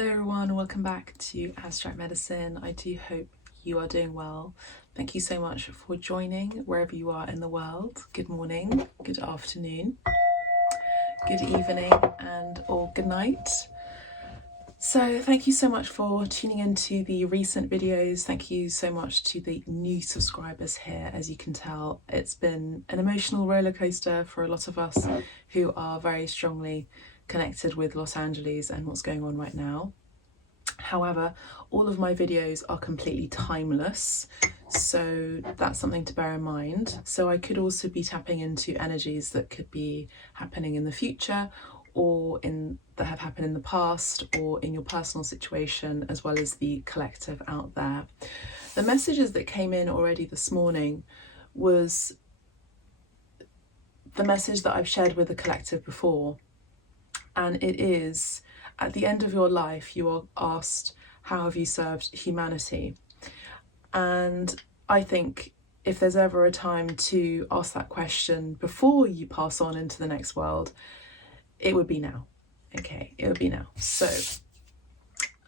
Hello everyone, welcome back to Abstract Medicine. I do hope you are doing well. Thank you so much for joining wherever you are in the world. Good morning, good afternoon, good evening, and or good night. So thank you so much for tuning into the recent videos. Thank you so much to the new subscribers here. As you can tell, it's been an emotional roller coaster for a lot of us who are very strongly connected with Los Angeles and what's going on right now. However, all of my videos are completely timeless, so that's something to bear in mind. So I could also be tapping into energies that could be happening in the future, or that have happened in the past, or in your personal situation, as well as the collective out there. The messages that came in already this morning was the message that I've shared with the collective before. And it is, at the end of your life, you are asked, how have you served humanity? And I think if there's ever a time to ask that question before you pass on into the next world, it would be now. Okay, it would be now. So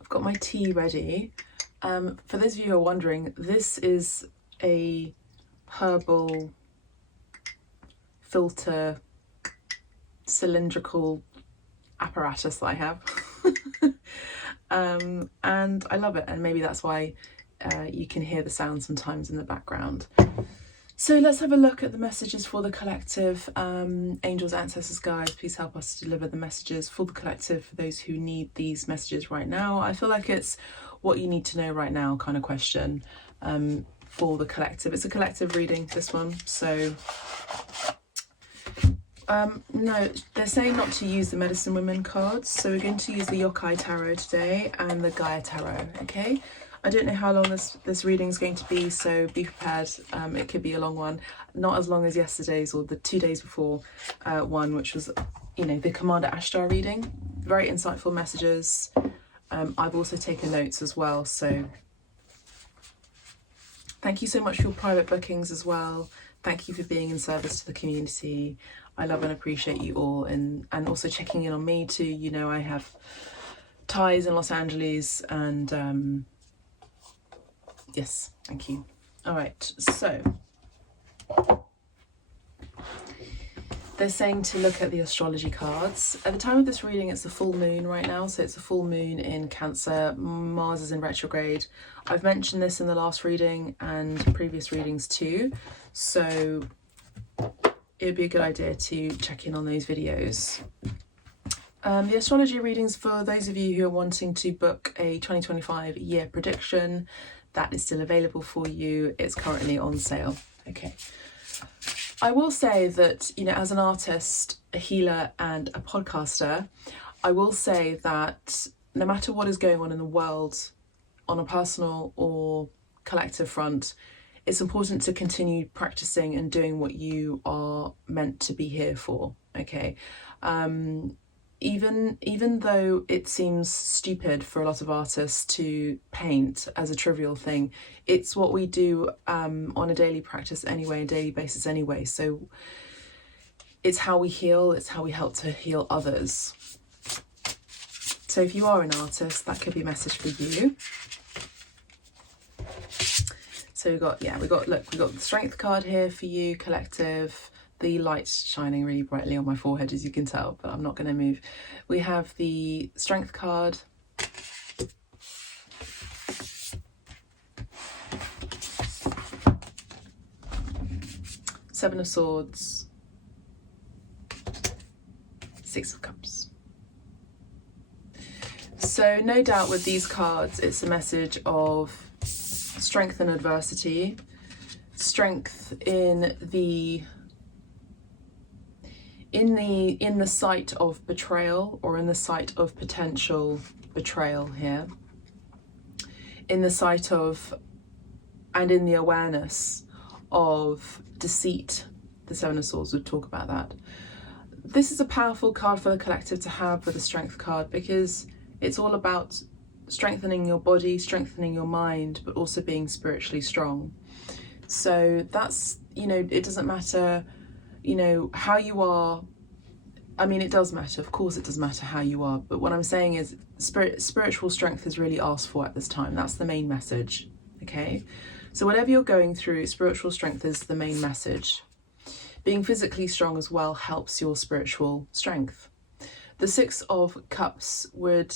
I've got my tea ready. For those of you who are wondering, this is a herbal filter cylindrical apparatus that I have. And I love it, and maybe that's why you can hear the sound sometimes in the background. So let's have a look at the messages for the collective. Angels, ancestors, guides, please help us to deliver the messages for the collective, for those who need these messages right now. I feel like it's what you need to know right now kind of question for the collective. It's a collective reading, this one, so no, they're saying not to use the Medicine Women cards, so we're going to use the Yokai Tarot today and the Gaia Tarot, okay? I don't know how long this reading is going to be, so be prepared. It could be a long one, not as long as yesterday's or the 2 days before one, which was, you know, the Commander Ashtar reading. Very insightful messages. I've also taken notes as well, so thank you so much for your private bookings as well. Thank you for being in service to the community. I love and appreciate you all, and also checking in on me too. You know, I have ties in Los Angeles, and yes, thank you. All right, so they're saying to look at the astrology cards. At the time of this reading, it's a full moon right now, so it's a full moon in Cancer. Mars is in retrograde. I've mentioned this in the last reading and previous readings too, so it'd be a good idea to check in on those videos. The astrology readings, for those of you who are wanting to book a 2025 year prediction, that is still available for you. It's currently on sale. Okay. I will say that, you know, as an artist, a healer, and a podcaster, I will say that no matter what is going on in the world, on a personal or collective front, it's important to continue practicing and doing what you are meant to be here for, okay? Even though it seems stupid for a lot of artists to paint as a trivial thing, it's what we do on a daily practice anyway, a daily basis anyway. So it's how we heal, it's how we help to heal others. So if you are an artist, that could be a message for you. So we've got the Strength card here for you, collective. The light's shining really brightly on my forehead, as you can tell, but I'm not going to move. We have the Strength card. Seven of Swords. Six of Cups. So no doubt with these cards, it's a message of strength in adversity, strength in the sight of betrayal, or in the sight of potential betrayal here, in the sight of and in the awareness of deceit. The Seven of Swords would talk about that. This is a powerful card for the collective to have with the Strength card, because it's all about strengthening your body, strengthening your mind, but also being spiritually strong. So that's, you know, it doesn't matter, you know, how you are I mean, it does matter, of course it does matter how you are, but what I'm saying is spiritual strength is really asked for at this time. That's the main message, okay? So whatever you're going through, spiritual strength is the main message. Being physically strong as well helps your spiritual strength. The Six of Cups would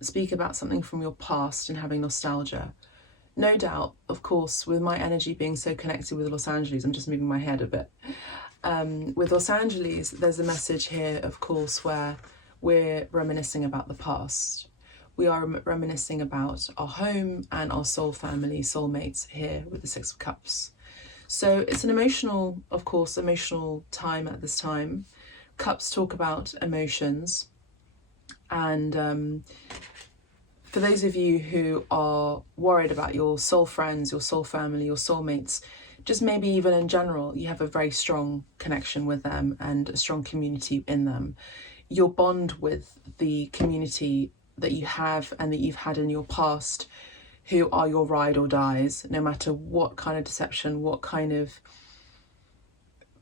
speak about something from your past and having nostalgia. No doubt, of course, with my energy being so connected with Los Angeles, I'm just moving my head a bit. With Los Angeles, there's a message here, of course, where we're reminiscing about the past. We are reminiscing about our home and our soul family, soulmates here with the Six of Cups. So it's an emotional, of course, emotional time at this time. Cups talk about emotions. And for those of you who are worried about your soul friends, your soul family, your soulmates, just maybe even in general, you have a very strong connection with them and a strong community in them. Your bond with the community that you have and that you've had in your past, who are your ride or dies, no matter what kind of deception, what kind of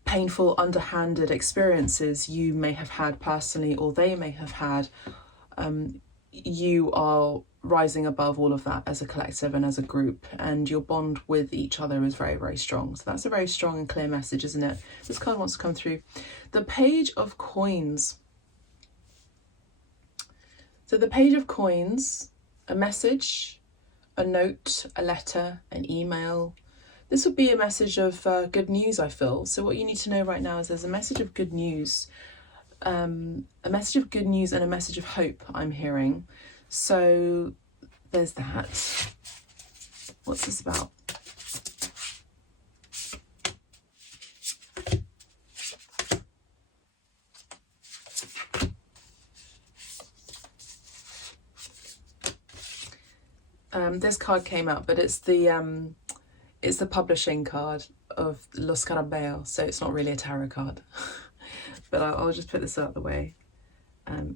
painful, underhanded experiences you may have had personally or they may have had, you are rising above all of that as a collective and as a group, and your bond with each other is very, very strong. So that's a very strong and clear message, isn't it? This card wants to come through. The Page of Coins. So the Page of Coins, a message, a note, a letter, an email. This would be a message of good news, I feel. So what you need to know right now is there's a message of good news. A message of good news and a message of hope I'm hearing. So there's that. What's this about? This card came out, but it's the publishing card of Los Scarabeo, so it's not really a tarot card. But I'll just put this out of the way.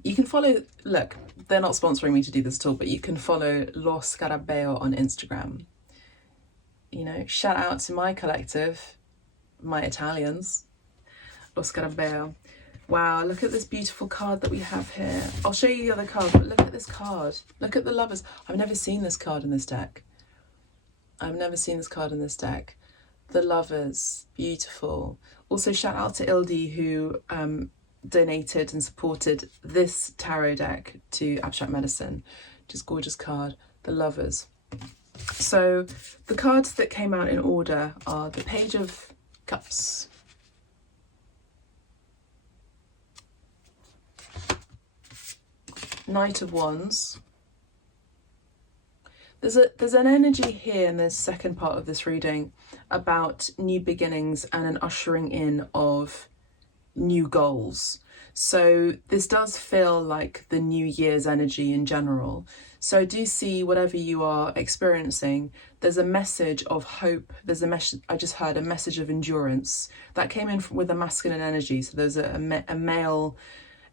You can follow, look, they're not sponsoring me to do this at all, but you can follow Los Scarabeo on Instagram. You know, shout out to my collective, my Italians, Los Scarabeo. Wow, look at this beautiful card that we have here. I'll show you the other card, but look at this card. Look at the Lovers. I've never seen this card in this deck. I've never seen this card in this deck. The Lovers, beautiful. Also, shout out to Ildi, who donated and supported this tarot deck to Abstract Medicine. Just gorgeous card. The Lovers. So the cards that came out in order are the Page of Cups, Knight of Wands. There's an energy here in the second part of this reading about new beginnings and an ushering in of new goals. So this does feel like the New Year's energy in general. So I do see whatever you are experiencing, there's a message of hope. There's a message, I just heard a message of endurance that came in with a masculine energy. So there's a male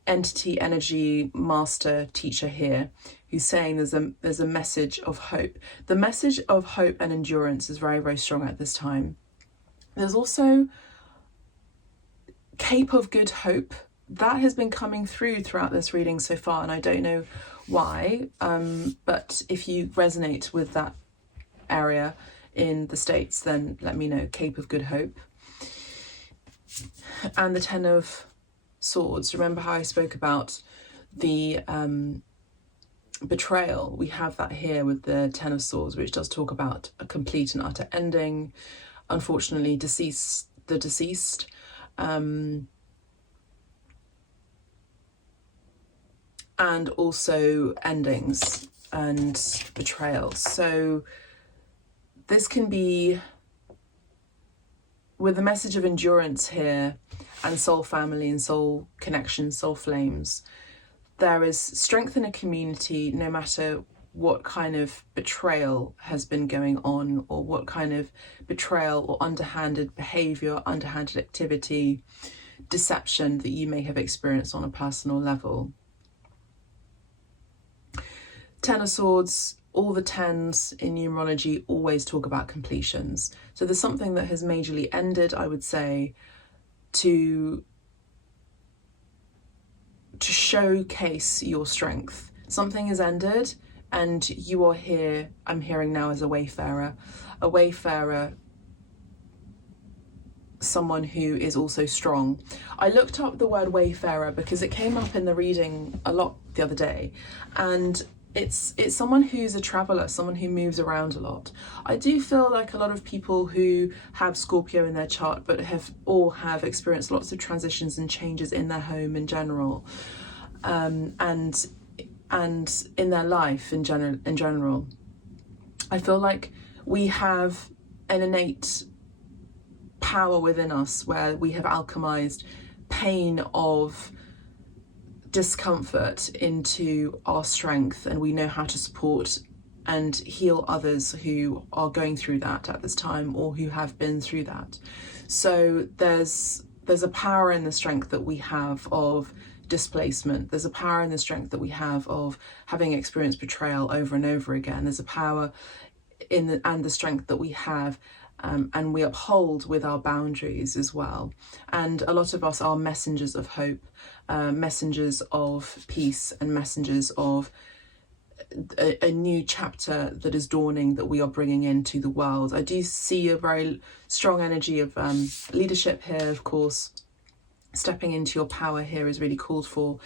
entity, energy, master, teacher here who's saying there's a message of hope. The message of hope and endurance is very, very strong at this time. There's also Cape of Good Hope. That has been coming throughout this reading so far, and I don't know why, but if you resonate with that area in the States, then let me know. Cape of Good Hope. And the Ten of Swords. Remember how I spoke about the betrayal? We have that here with the Ten of Swords, which does talk about a complete and utter ending. Unfortunately, the deceased. And also endings and betrayals. So this can be with the message of endurance here and soul family and soul connection, soul flames. There is strength in a community no matter what kind of betrayal has been going on, or what kind of betrayal or underhanded behavior, underhanded activity, deception that you may have experienced on a personal level. Ten of Swords, all the tens in numerology always talk about completions. So there's something that has majorly ended, I would say, to to showcase your strength. Something has ended and you are here, I'm hearing now, as a wayfarer, someone who is also strong. I looked up the word wayfarer because it came up in the reading a lot the other day, and it's someone who's a traveller, someone who moves around a lot. I do feel like a lot of people who have Scorpio in their chart but have experienced lots of transitions and changes in their home in general, and in their life in general. I feel like we have an innate power within us where we have alchemized pain of discomfort into our strength, and we know how to support and heal others who are going through that at this time or who have been through that. So there's a power in the strength that we have of displacement. There's a power in the strength that we have of having experienced betrayal over and over again. There's a power in the strength that we have, and we uphold with our boundaries as well. And a lot of us are messengers of hope, messengers of peace, and messengers of a new chapter that is dawning, that we are bringing into the world. I do see a very strong energy of leadership here, of course. Stepping into your power here is really called for.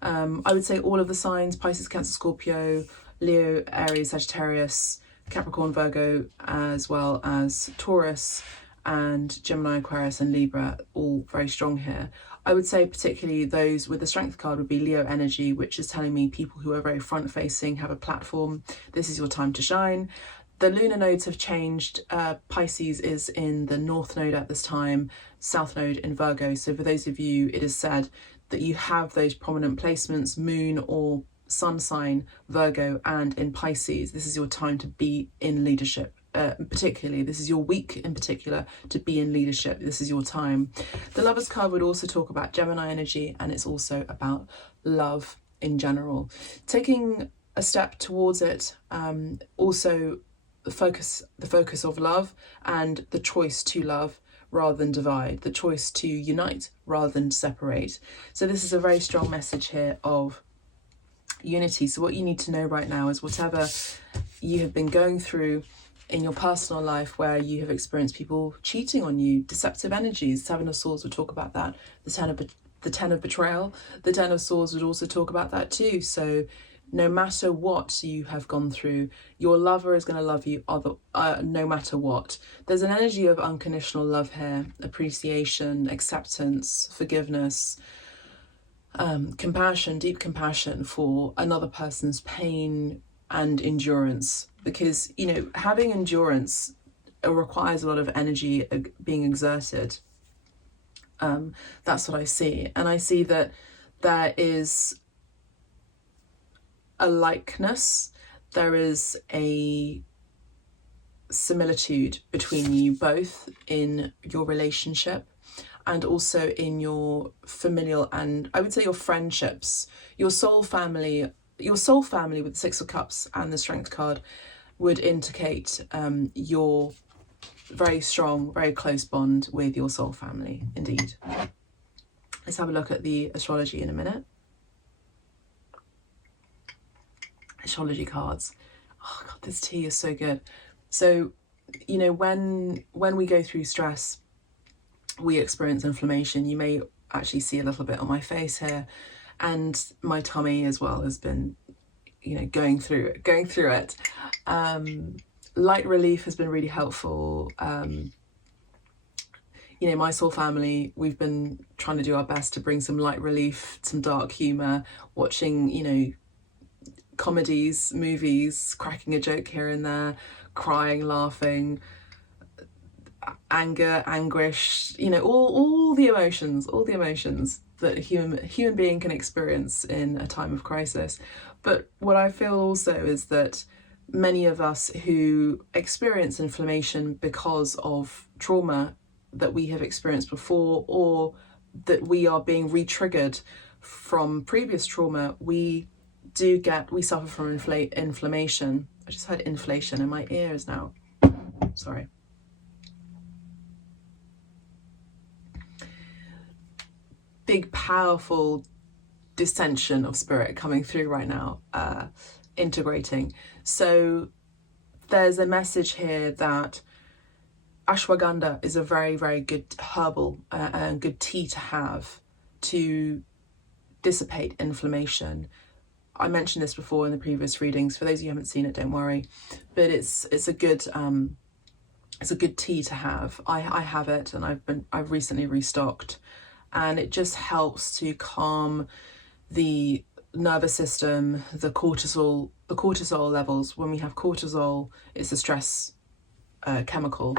I would say all of the signs: Pisces, Cancer, Scorpio, Leo, Aries, Sagittarius, Capricorn, Virgo, as well as Taurus and Gemini, Aquarius and Libra, all very strong here. I would say particularly those with the strength card would be Leo energy, which is telling me people who are very front facing, have a platform. This is your time to shine. The lunar nodes have changed. Pisces is in the North Node at this time, South Node in Virgo. So for those of you, it is said that you have those prominent placements, Moon or Sun sign, Virgo, and in Pisces. This is your time to be in leadership. Particularly, this is your week in particular to be in leadership. This is your time. The Lovers card would also talk about Gemini energy, and it's also about love in general. Taking a step towards it, also the focus of love and the choice to love rather than divide, the choice to unite rather than separate. So this is a very strong message here of unity. So what you need to know right now is whatever you have been going through in your personal life, where you have experienced people cheating on you, deceptive energies. Seven of Swords would talk about that. The Ten of Betrayal. The Ten of Swords would also talk about that too. So no matter what you have gone through, your lover is going to love you no matter what. There's an energy of unconditional love here, appreciation, acceptance, forgiveness, compassion, deep compassion for another person's pain and endurance. Because, you know, having endurance requires a lot of energy being exerted. That's what I see. And I see that there is a likeness, there is a similitude between you both in your relationship and also in your familial and I would say your friendships, your soul family with the Six of Cups and the Strength card would indicate your very strong, very close bond with your soul family, indeed. Let's have a look at the astrology in a minute. Astrology cards. Oh God, this tea is so good. So, you know, when we go through stress, we experience inflammation. You may actually see a little bit on my face here, and my tummy as well has been, you know, going through it. Light relief has been really helpful. You know, my soul family, we've been trying to do our best to bring some light relief, some dark humor, watching, you know, comedies, movies, cracking a joke here and there, crying, laughing, anger, anguish, you know, all the emotions that a human being can experience in a time of crisis. But what I feel also is that many of us who experience inflammation because of trauma that we have experienced before, or that we are being re-triggered from previous trauma, we suffer from inflammation. I just heard inflation in my ears now. Sorry. Big, powerful dissension of spirit coming through right now, integrating. So there's a message here that ashwagandha is a very, very good herbal and good tea to have to dissipate inflammation. I mentioned this before in the previous readings. For those of you who haven't seen it, don't worry. But it's a good tea to have. I have it, and I've recently restocked, and it just helps to calm the nervous system, the cortisol levels. When we have cortisol, it's a stress chemical,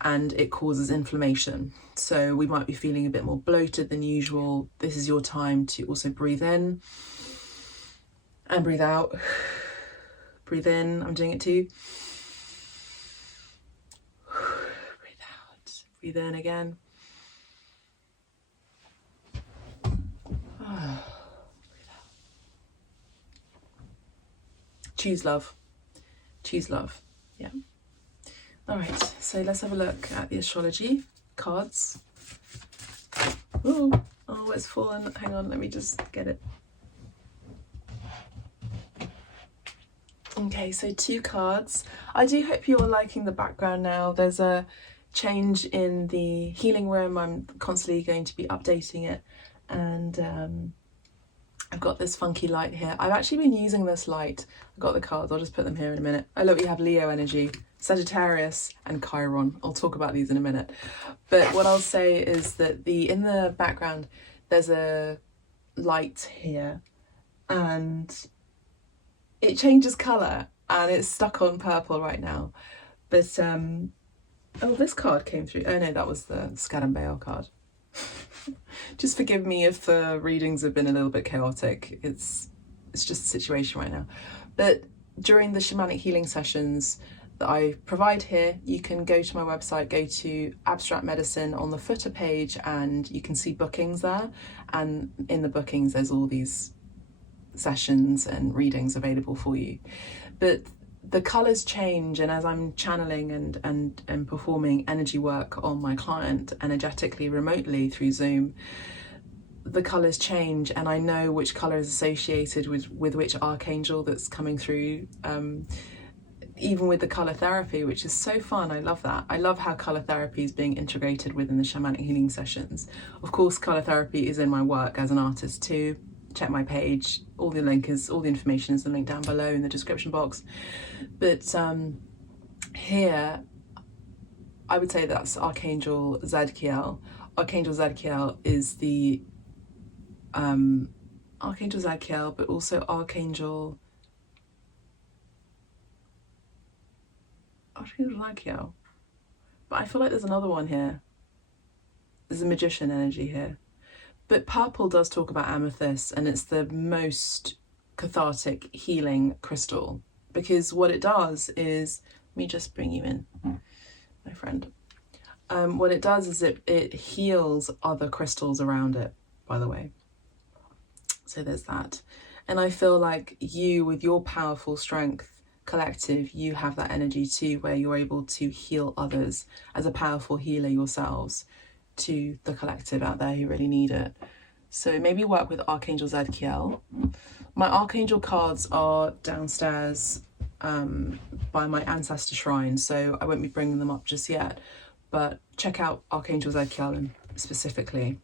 and it causes inflammation. So we might be feeling a bit more bloated than usual. This is your time to also breathe in and breathe out. Breathe in, I'm doing it too. Breathe out, breathe in again. Breathe out. Choose love. Choose love, yeah. All right, so let's have a look at the astrology cards. Ooh, oh, it's fallen. Hang on, let me just get it. Okay, so 2 cards. I do hope you're liking the background now. There's a change in the healing room. I'm constantly going to be updating it. And I've got this funky light here. I've actually been using this light. I've got the cards. I'll just put them here in a minute. Oh, look, we have Leo energy, Sagittarius and Chiron. I'll talk about these in a minute. But what I'll say is that in the background, there's a light here, and it changes colour, and it's stuck on purple right now. But, oh, this card came through. Oh no, that was the Scadambail card. Just forgive me if the readings have been a little bit chaotic. It's just a situation right now. But during the shamanic healing sessions that I provide here, you can go to my website, go to Abstract Medicine on the footer page, and you can see bookings there. And in the bookings, there's all these sessions and readings available for you. But the colours change, and as I'm channeling and performing energy work on my client energetically remotely through Zoom, the colours change, and I know which colour is associated with which archangel that's coming through, even with the colour therapy, which is so fun. I love that. I love how colour therapy is being integrated within the shamanic healing sessions. Of course, colour therapy is in my work as an artist too. Check my page. All the information is the link down below in the description box. But here, I would say that's Archangel Zadkiel. Archangel Zadkiel is the Archangel Zadkiel, but also Archangel Zadkiel. But I feel like there's another one here. There's a magician energy here. But purple does talk about amethyst, and it's the most cathartic healing crystal, because what it does is, let me just bring you in, my friend. What it does is it heals other crystals around it, by the way. So there's that. And I feel like you, with your powerful strength collective, you have that energy too, where you're able to heal others as a powerful healer yourselves to the collective out there who really need it. So maybe work with Archangel Zadkiel. My Archangel cards are downstairs by my ancestor shrine, so I won't be bringing them up just yet, but check out Archangel Zadkiel specifically.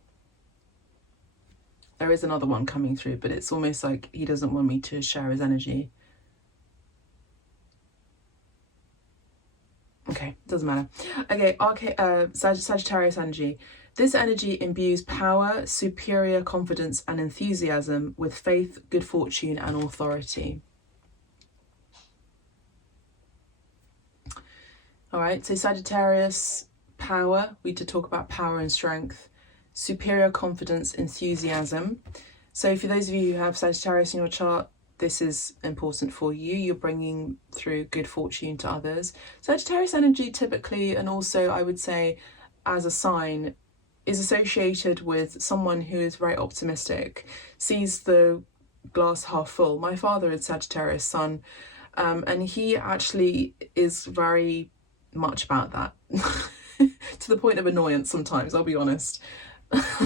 There is another one coming through, but it's almost like he doesn't want me to share his energy. Okay, doesn't matter. Okay, Sagittarius energy. This energy imbues power, superior confidence and enthusiasm with faith, good fortune and authority. All right, so Sagittarius, power. We did talk about power and strength. Superior confidence, enthusiasm. So for those of you who have Sagittarius in your chart, this is important for you. You're bringing through good fortune to others. Sagittarius energy typically, and also I would say as a sign, is associated with someone who is very optimistic, sees the glass half full. My father is Sagittarius sun, and he actually is very much about that, to the point of annoyance sometimes, I'll be honest.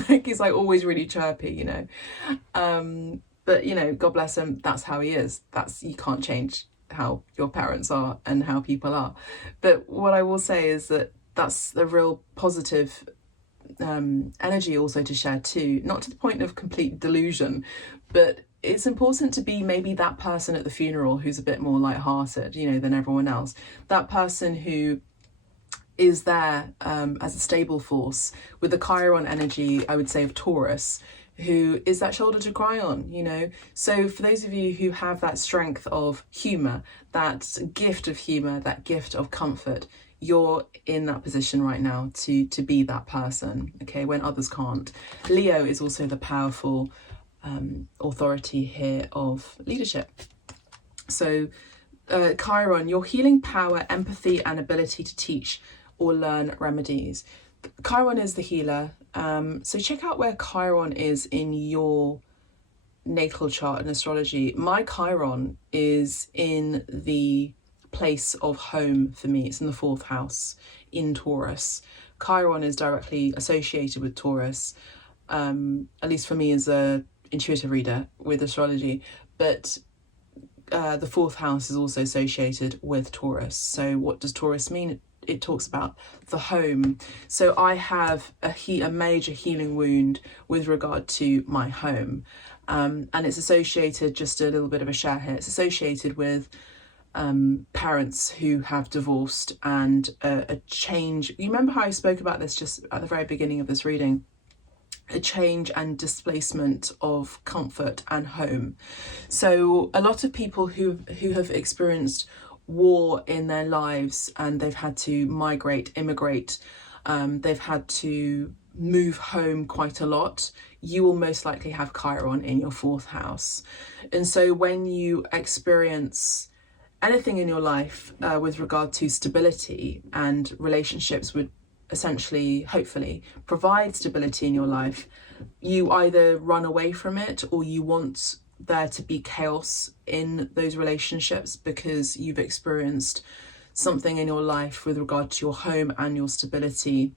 Like, he's like always really chirpy, you know. But you know, God bless him, that's how he is. You can't change how your parents are and how people are. But what I will say is that that's a real positive energy also to share too, not to the point of complete delusion, but it's important to be maybe that person at the funeral who's a bit more lighthearted, you know, than everyone else. That person who is there as a stable force with the Chiron energy, I would say, of Taurus, who is that shoulder to cry on, you know. So for those of you who have that strength of humour, that gift of humour, that gift of comfort, you're in that position right now to be that person, okay, when others can't. Leo is also the powerful authority here of leadership. So Chiron, your healing power, empathy and ability to teach or learn remedies. Chiron is the healer. So check out where Chiron is in your natal chart in astrology. My Chiron is in the place of home for me. It's in the 4th house in Taurus. Chiron is directly associated with Taurus, at least for me as a intuitive reader with astrology, but the 4th house is also associated with Taurus. So what does Taurus mean? It talks about the home. So I have a major healing wound with regard to my home, and it's associated, just a little bit of a share here, it's associated with parents who have divorced and a change. You remember how I spoke about this just at the very beginning of this reading? A change and displacement of comfort and home. So a lot of people who have experienced war in their lives and they've had to migrate, immigrate, they've had to move home quite a lot, you will most likely have Chiron in your 4th house. And so when you experience anything in your life with regard to stability, and relationships would essentially, hopefully, provide stability in your life, you either run away from it or you want there to be chaos in those relationships because you've experienced something in your life with regard to your home and your stability,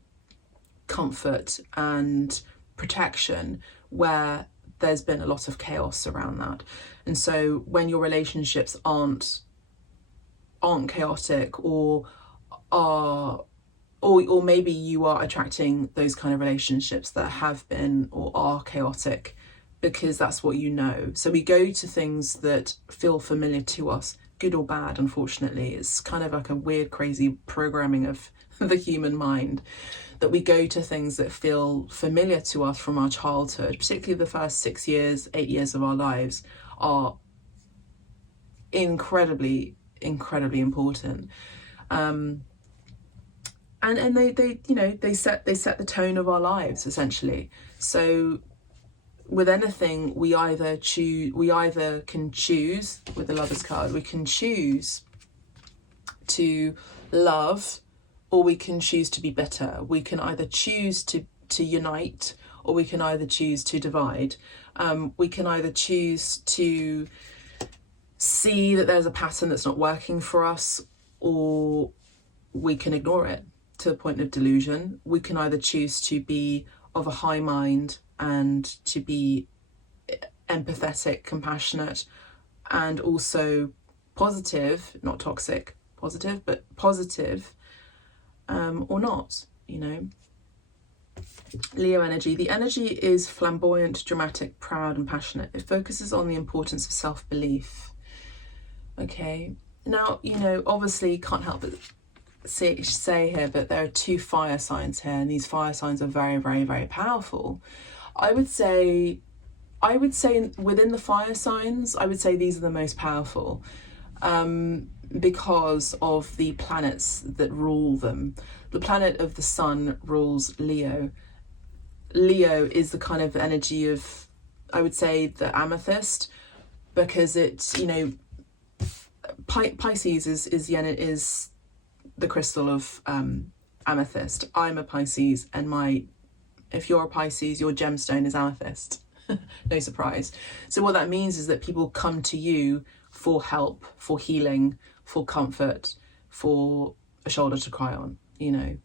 comfort and protection, where there's been a lot of chaos around that. And so when your relationships aren't chaotic, or maybe you are attracting those kind of relationships that have been or are chaotic because that's what you know. So we go to things that feel familiar to us, good or bad, unfortunately. It's kind of like a weird, crazy programming of the human mind, that we go to things that feel familiar to us from our childhood, particularly the first 6 years, 8 years of our lives are incredibly important. And they you know, they set the tone of our lives essentially. So with anything, we either can choose, with the Lovers card, we can choose to love, or we can choose to be bitter. We can either choose to unite, or we can either choose to divide. We can either choose to see that there's a pattern that's not working for us, or we can ignore it to the point of delusion. We can either choose to be of a high mind and to be empathetic, compassionate, and also positive, not toxic, positive, but positive, or not, you know. Leo energy. The energy is flamboyant, dramatic, proud, and passionate. It focuses on the importance of self-belief. Okay, now, you know, obviously can't help but say here, but there are 2 fire signs here, and these fire signs are very, very, very powerful. I would say within the fire signs, I would say these are the most powerful, because of the planets that rule them. The planet of the sun rules Leo. Leo is the kind of energy of, I would say, the amethyst, because it's, you know, Pisces is the crystal of amethyst. I'm a Pisces, and if you're a Pisces, your gemstone is amethyst. No surprise. So what that means is that people come to you for help, for healing, for comfort, for a shoulder to cry on, you know.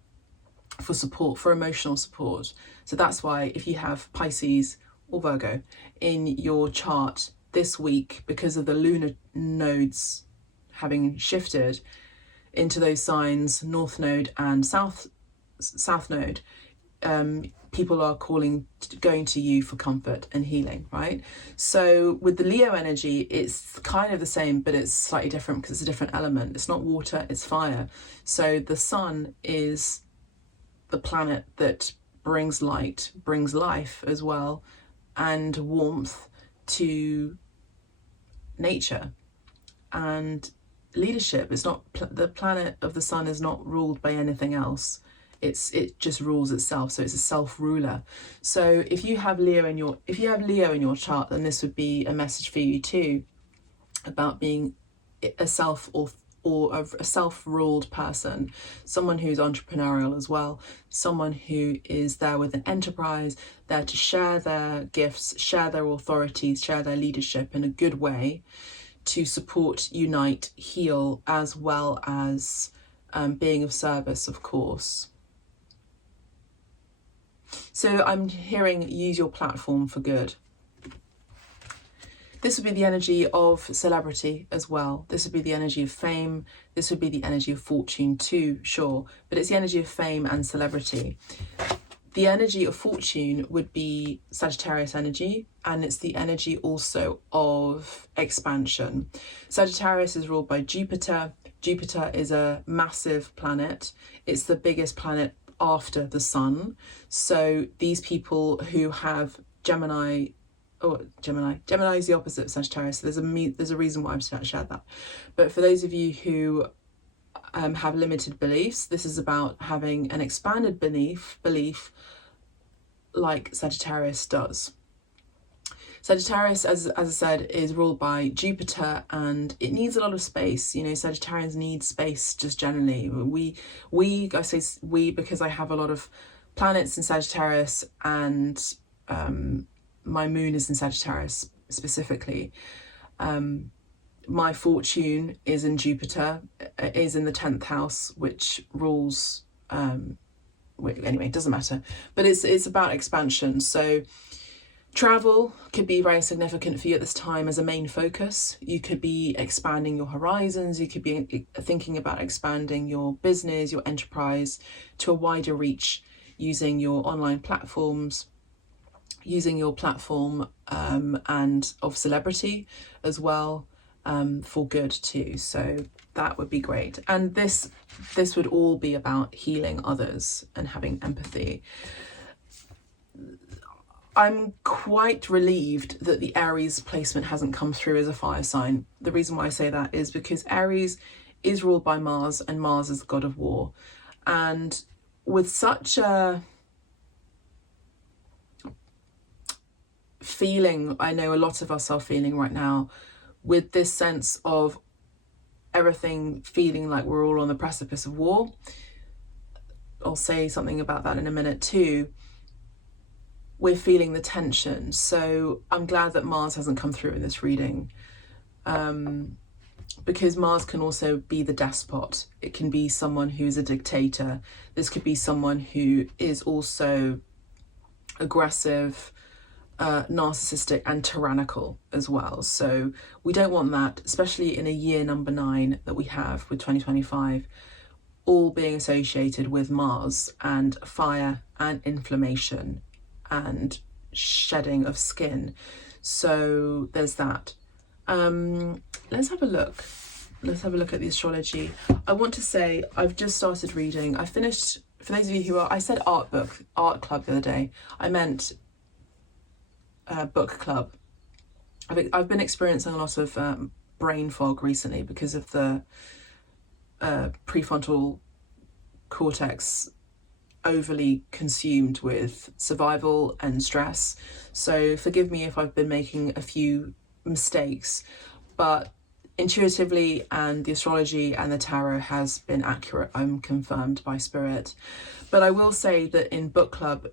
for support, for emotional support. So that's why if you have Pisces or Virgo in your chart this week, because of the lunar nodes having shifted into those signs, North Node and South Node, people are going to you for comfort and healing, right? So with the Leo energy, it's kind of the same, but it's slightly different because it's a different element. It's not water, it's fire. So the sun is the planet that brings light, brings life as well, and warmth to nature and leadership. It's not, the planet of the sun is not ruled by anything else. It just rules itself, so it's a self-ruler. So if you have Leo in your chart, then this would be a message for you too, about being a self-ruled person, someone who's entrepreneurial as well, someone who is there with an enterprise, there to share their gifts, share their authorities, share their leadership in a good way, to support, unite, heal, as well as being of service, of course. So I'm hearing use your platform for good. This would be the energy of celebrity as well. This would be the energy of fame. This would be the energy of fortune too, sure. But it's the energy of fame and celebrity. The energy of fortune would be Sagittarius energy, and it's the energy also of expansion. Sagittarius is ruled by Jupiter. Jupiter is a massive planet. It's the biggest planet after the sun. So these people who have Gemini is the opposite of Sagittarius, so there's a reason why I've shared that. But for those of you who have limited beliefs, this is about having an expanded belief like Sagittarius does. Sagittarius, as I said, is ruled by Jupiter, and it needs a lot of space. You know, Sagittarians need space just generally. I say we because I have a lot of planets in Sagittarius, and my moon is in Sagittarius specifically. My fortune is in Jupiter, is in the 10th house, which rules, anyway, it doesn't matter. But it's about expansion. So travel could be very significant for you at this time as a main focus. You could be expanding your horizons. You could be thinking about expanding your business, your enterprise to a wider reach, using your online platforms, using your platform and of celebrity as well, for good too. So that would be great. And this would all be about healing others and having empathy. I'm quite relieved that the Aries placement hasn't come through as a fire sign. The reason why I say that is because Aries is ruled by Mars, and Mars is the god of war. And with such a feeling, I know a lot of us are feeling right now, with this sense of everything feeling like we're all on the precipice of war. I'll say something about that in a minute too. We're feeling the tension. So I'm glad that Mars hasn't come through in this reading, because Mars can also be the despot. It can be someone who's a dictator. This could be someone who is also aggressive, narcissistic and tyrannical as well. So we don't want that, especially in a year number 9 that we have with 2025, all being associated with Mars and fire and inflammation and shedding of skin. So there's that. Let's have a look at the astrology. I want to say I've just started reading. I finished, for those of you who are, I said art club the other day, I meant book club. I've been experiencing a lot of brain fog recently because of the prefrontal cortex overly consumed with survival and stress. So forgive me if I've been making a few mistakes, but intuitively and the astrology and the tarot has been accurate. I'm confirmed by spirit. But I will say that in book club,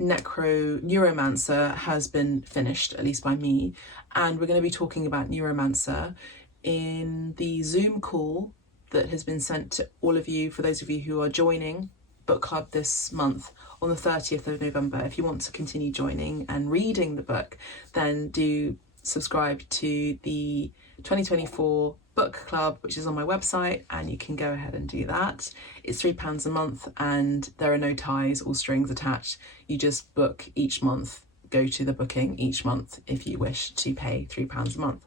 Neuromancer has been finished, at least by me, and we're going to be talking about Neuromancer in the Zoom call that has been sent to all of you, for those of you who are joining. book club this month on the 30th of November. If you want to continue joining and reading the book, then do subscribe to the 2024 book club, which is on my website, and you can go ahead and do that. It's £3 a month and there are no ties or strings attached. You just book each month, go to the booking each month if you wish to pay £3 a month.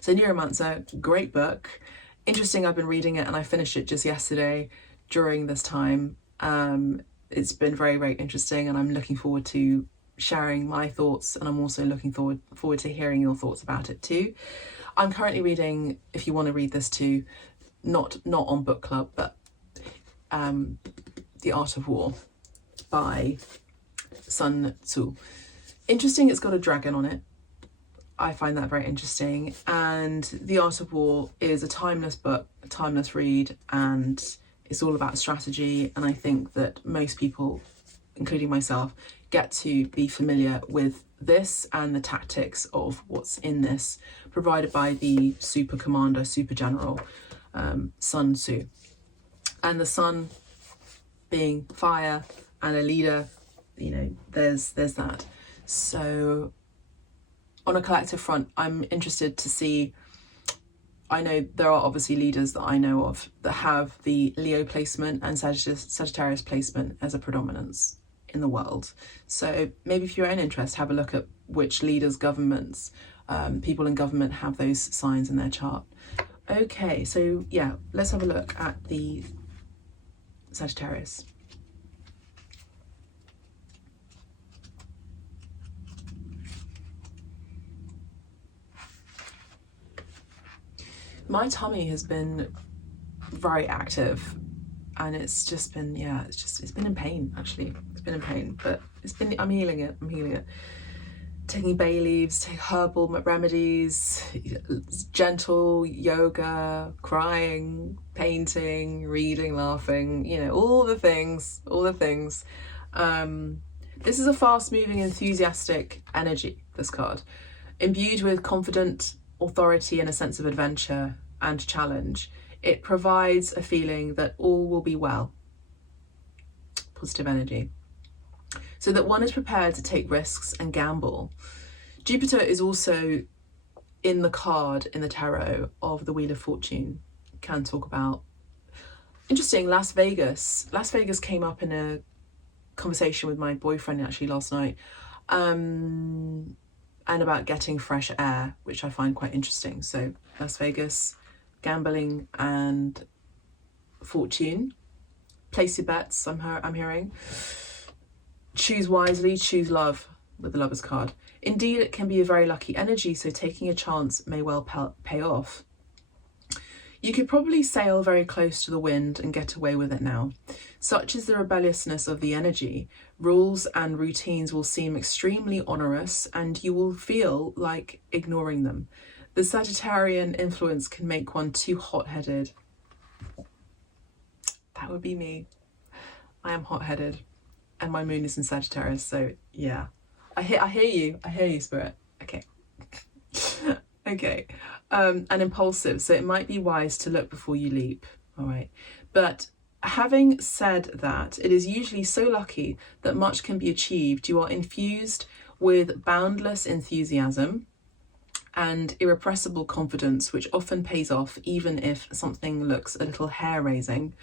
So Neuromancer, great book. Interesting, I've been reading it and I finished it just yesterday during this time. It's been very, very interesting, and I'm looking forward to sharing my thoughts, and I'm also looking forward to hearing your thoughts about it too. I'm currently reading, if you want to read this too, not on book club, but The Art of War by Sun Tzu. Interesting, it's got a dragon on it. I find that very interesting. And The Art of War is a timeless book, a timeless read, and it's all about strategy. And I think that most people, including myself, get to be familiar with this and the tactics of what's in this, provided by the super commander, super general, Sun Tzu. And the sun being fire and a leader, you know, there's that. So on a collective front, I'm interested to see, I know there are obviously leaders that I know of that have the Leo placement and Sagittarius placement as a predominance in the world. So maybe if you're in interest, have a look at which leaders, governments, people in government have those signs in their chart. Okay, so yeah, let's have a look at the Sagittarius. My tummy has been very active, and it's just been, yeah, it's been in pain, actually. It's been in pain, but I'm healing it. Taking bay leaves, take herbal remedies, gentle yoga, crying, painting, reading, laughing, you know, all the things. This is a fast-moving, enthusiastic energy, this card. Imbued with confident authority and a sense of adventure and challenge, it provides a feeling that all will be well. Positive energy. So that one is prepared to take risks and gamble. Jupiter is also in the card in the tarot of the Wheel of Fortune. Can talk about, interesting, Las Vegas. Las Vegas came up in a conversation with my boyfriend actually last night, and about getting fresh air, which I find quite interesting. So Las Vegas, gambling and fortune. Place your bets, I'm hearing. Choose wisely, choose love with the Lover's card. Indeed, it can be a very lucky energy, so taking a chance may well pay off. You could probably sail very close to the wind and get away with it now. Such is the rebelliousness of the energy. Rules and routines will seem extremely onerous, and you will feel like ignoring them. The Sagittarian influence can make one too hot-headed. That would be me. I am hot-headed, and my moon is in Sagittarius, so yeah. I hear you, Spirit. Okay. Okay. And impulsive, so it might be wise to look before you leap. All right. But having said that, it is usually so lucky that much can be achieved. You are infused with boundless enthusiasm and irrepressible confidence, which often pays off even if something looks a little hair-raising.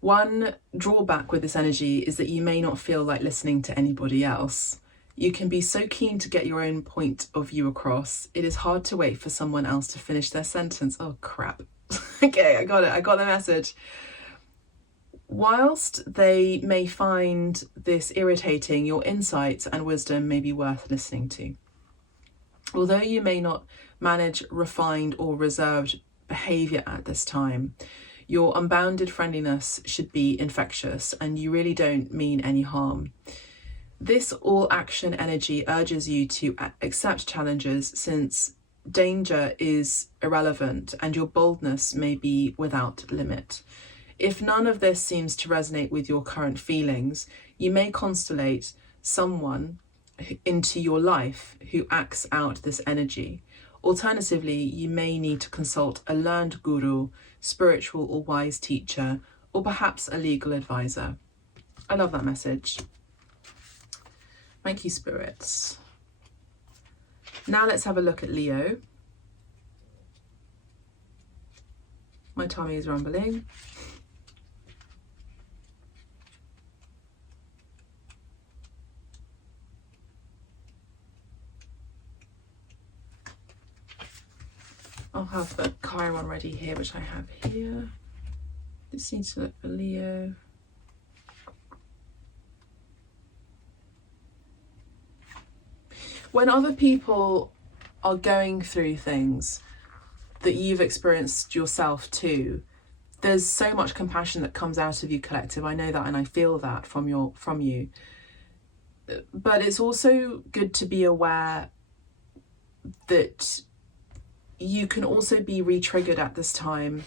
One drawback with this energy is that you may not feel like listening to anybody else. You can be so keen to get your own point of view across. It is hard to wait for someone else to finish their sentence. Oh, crap. Okay, I got it. I got the message. Whilst they may find this irritating, your insights and wisdom may be worth listening to. Although you may not manage refined or reserved behaviour at this time, your unbounded friendliness should be infectious, and you really don't mean any harm. This all-action energy urges you to accept challenges, since danger is irrelevant and your boldness may be without limit. If none of this seems to resonate with your current feelings, you may constellate someone into your life who acts out this energy. Alternatively, you may need to consult a learned guru, spiritual or wise teacher, or perhaps a legal advisor. I love that message. Thank you, spirits. Now let's have a look at Leo. My tummy is rumbling. I'll have the Chiron ready here, which I have here. This needs to look for Leo. When other people are going through things that you've experienced yourself too, there's so much compassion that comes out of you, collective. I know that, and I feel that from you. But it's also good to be aware that you can also be re-triggered at this time,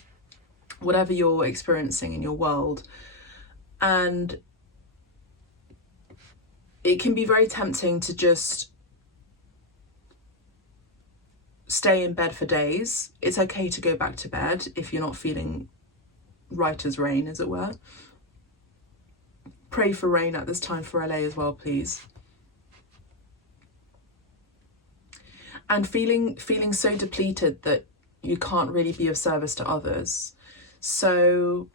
whatever you're experiencing in your world. And it can be very tempting to just stay in bed for days. It's okay to go back to bed if you're not feeling right as rain, as it were. Pray for rain at this time for LA as well, please. And feeling so depleted that you can't really be of service to others. So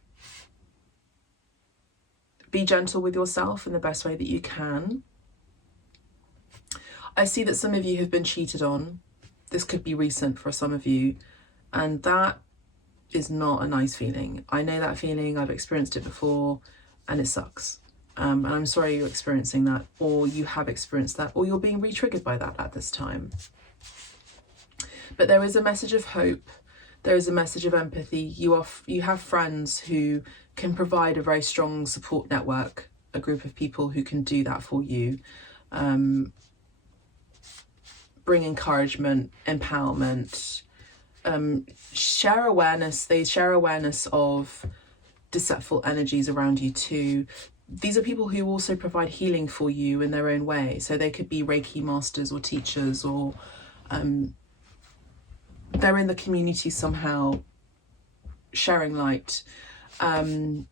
be gentle with yourself in the best way that you can. I see that some of you have been cheated on. This could be recent for some of you, and that is not a nice feeling. I know that feeling, I've experienced it before, and it sucks. And I'm sorry you're experiencing that, or you have experienced that, or you're being re-triggered by that at this time. But there is a message of hope. There is a message of empathy. You have friends who can provide a very strong support network, a group of people who can do that for you. Bring encouragement, empowerment, share awareness. They share awareness of deceitful energies around you too. These are people who also provide healing for you in their own way. So they could be Reiki masters or teachers, or they're in the community somehow, sharing light. And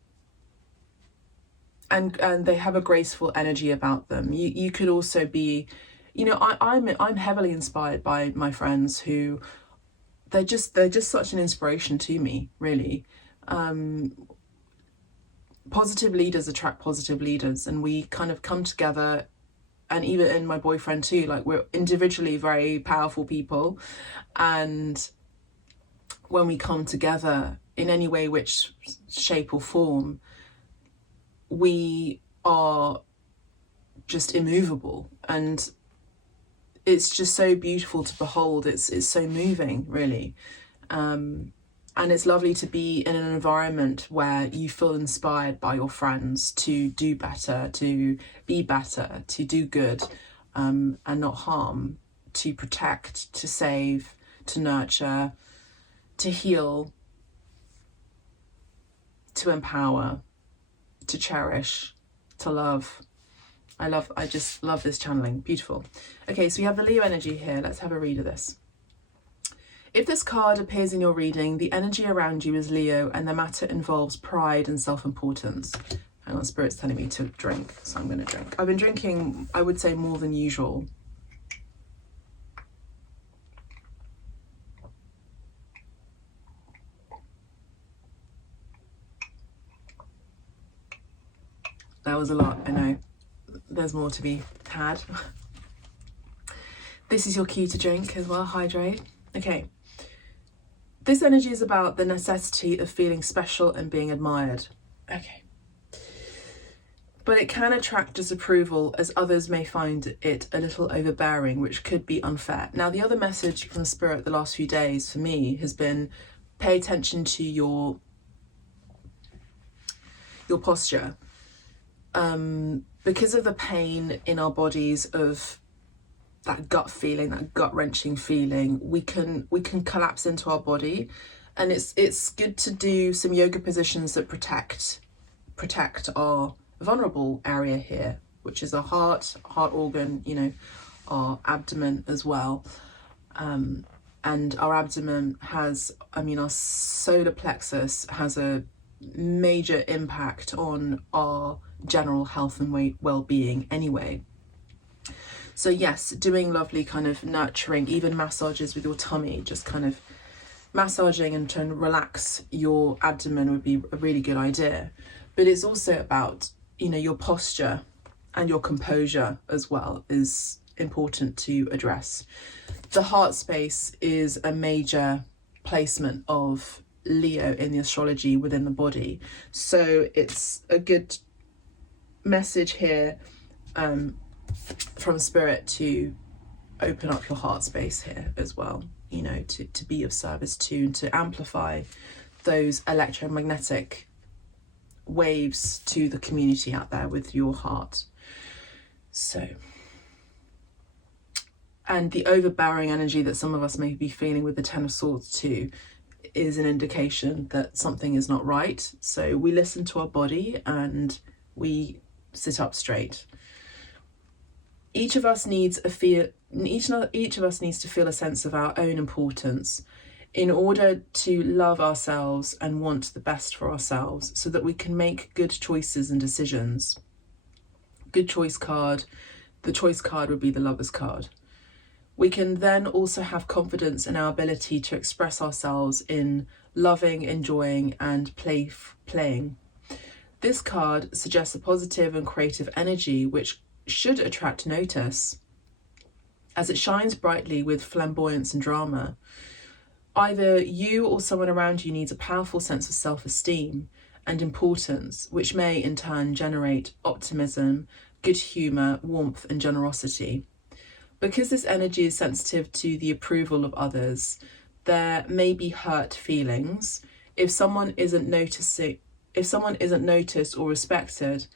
they have a graceful energy about them. You could also be, you know, I'm heavily inspired by my friends who they're just such an inspiration to me, really. Positive leaders attract positive leaders, and we kind of come together, and even in my boyfriend too, like we're individually very powerful people, and when we come together in any way, which shape or form, we are just immovable, and it's just so beautiful to behold. It's so moving, really. And it's lovely to be in an environment where you feel inspired by your friends to do better, to be better, to do good, and not harm, to protect, to save, to nurture, to heal, to empower, to cherish, to love. I just love this channeling. Beautiful. Okay, so we have the Leo energy here. Let's have a read of this. If this card appears in your reading, the energy around you is Leo, and the matter involves pride and self-importance. Hang on, Spirit's telling me to drink, so I'm going to drink. I've been drinking, I would say, more than usual. That was a lot, I know. There's more to be had. This is your cue to drink as well, hydrate. Okay. This energy is about the necessity of feeling special and being admired. Okay. But it can attract disapproval, as others may find it a little overbearing, which could be unfair. Now, the other message from Spirit the last few days for me has been pay attention to your posture. Because of the pain in our bodies of that gut feeling, that gut-wrenching feeling, we can collapse into our body, and it's good to do some yoga positions that protect our vulnerable area here, which is our heart organ, you know, our abdomen as well. And our abdomen has, I mean, our solar plexus has a major impact on our general health and well-being anyway. So yes, doing lovely kind of nurturing, even massages with your tummy, just kind of massaging and trying to relax your abdomen would be a really good idea. But it's also about, you know, your posture and your composure as well is important to address. The heart space is a major placement of Leo in the astrology within the body. So it's a good message here from Spirit to open up your heart space here as well, you know, to be of service to and to amplify those electromagnetic waves to the community out there with your heart. So, and the overbearing energy that some of us may be feeling with the Ten of Swords too is an indication that something is not right. So we listen to our body and we sit up straight. Each of us needs to feel a sense of our own importance in order to love ourselves and want the best for ourselves, so that we can make good choices and decisions. Good choice card. The choice card would be the Lover's card. We can then also have confidence in our ability to express ourselves in loving, enjoying, and playing. This card suggests a positive and creative energy which should attract notice, as it shines brightly with flamboyance and drama. Either you or someone around you needs a powerful sense of self-esteem and importance, which may in turn generate optimism, good humour, warmth, and generosity. Because this energy is sensitive to the approval of others, there may be hurt feelings. If someone isn't noticed or respected,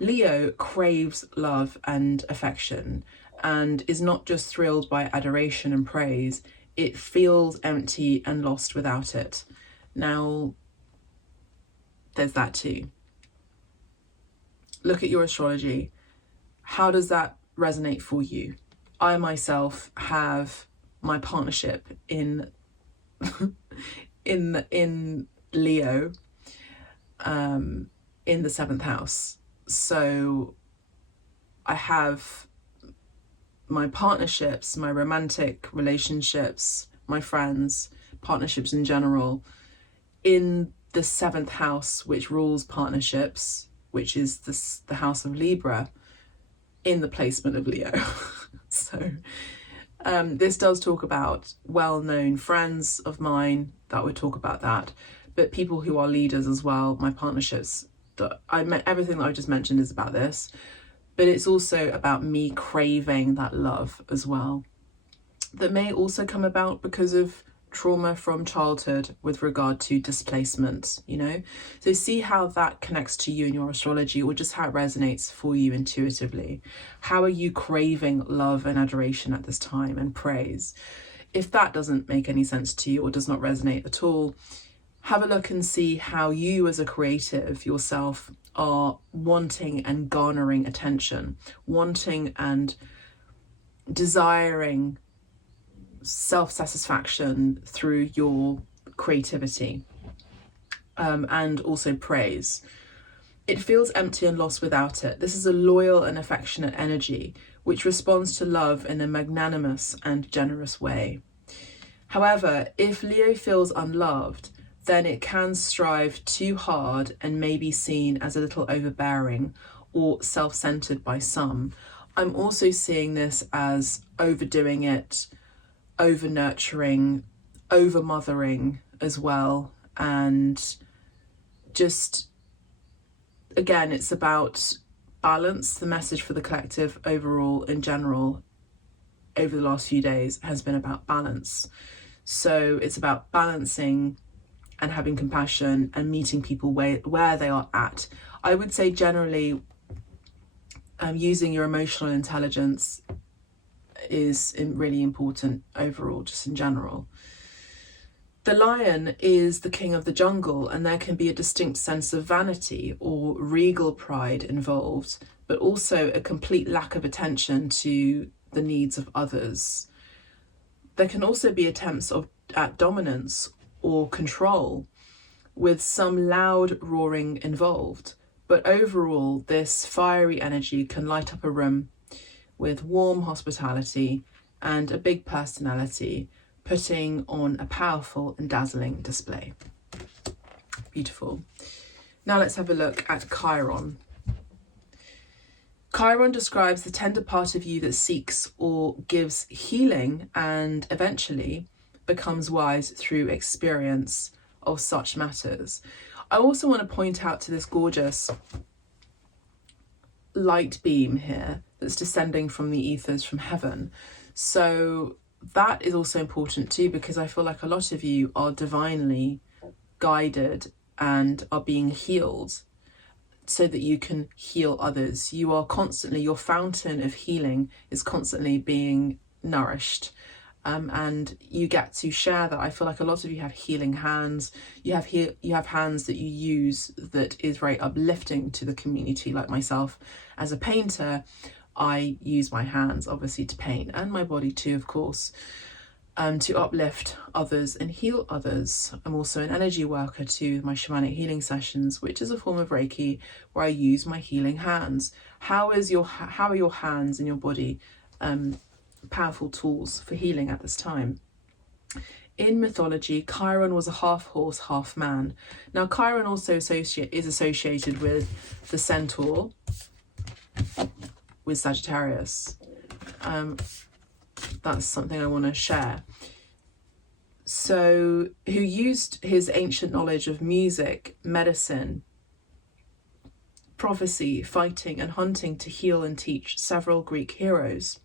Leo craves love and affection and is not just thrilled by adoration and praise. It feels empty and lost without it. Now, there's that too. Look at your astrology. How does that resonate for you? I myself have my partnership in Leo in the 7th house. So I have my partnerships, my romantic relationships, my friends, partnerships in general, in the 7th house, which rules partnerships, which is the house of Libra, in the placement of Leo. So this does talk about well-known friends of mine that would talk about that, but people who are leaders as well. My partnerships, everything that I just mentioned is about this, but it's also about me craving that love as well. That may also come about because of trauma from childhood with regard to displacement, you know? So see how that connects to you in your astrology, or just how it resonates for you intuitively. How are you craving love and adoration at this time, and praise? If that doesn't make any sense to you or does not resonate at all, have a look and see how you as a creative yourself are wanting and garnering attention, wanting and desiring self-satisfaction through your creativity, and also praise. It feels empty and lost without it. This is a loyal and affectionate energy which responds to love in a magnanimous and generous way. However, if Leo feels unloved, then it can strive too hard and may be seen as a little overbearing or self-centered by some. I'm also seeing this as overdoing it, over nurturing, over mothering as well. And just, again, it's about balance. The message for the collective overall in general over the last few days has been about balance. So it's about balancing and having compassion and meeting people where they are at. I would say generally using your emotional intelligence is really important overall, just in general. The lion is the king of the jungle, and there can be a distinct sense of vanity or regal pride involved, but also a complete lack of attention to the needs of others. There can also be attempts at dominance or control, with some loud roaring involved. But overall, this fiery energy can light up a room with warm hospitality and a big personality, putting on a powerful and dazzling display. Beautiful. Now let's have a look at Chiron. Chiron describes the tender part of you that seeks or gives healing and eventually becomes wise through experience of such matters. I also want to point out to this gorgeous light beam here that's descending from the ethers from heaven. So that is also important too, because I feel like a lot of you are divinely guided and are being healed so that you can heal others. You are constantly, your fountain of healing is constantly being nourished. And you get to share that. I feel like a lot of you have healing hands. You have hands that you use that is very uplifting to the community. Like myself, as a painter, I use my hands obviously to paint, and my body too, of course, to uplift others and heal others. I'm also an energy worker too, with my shamanic healing sessions, which is a form of Reiki where I use my healing hands. How are your hands and your body powerful tools for healing at this time? In mythology, Chiron was a half horse, half man. Now, Chiron also is associated with the centaur, with Sagittarius. That's something I want to share. So, who used his ancient knowledge of music, medicine, prophecy, fighting, and hunting to heal and teach several Greek heroes.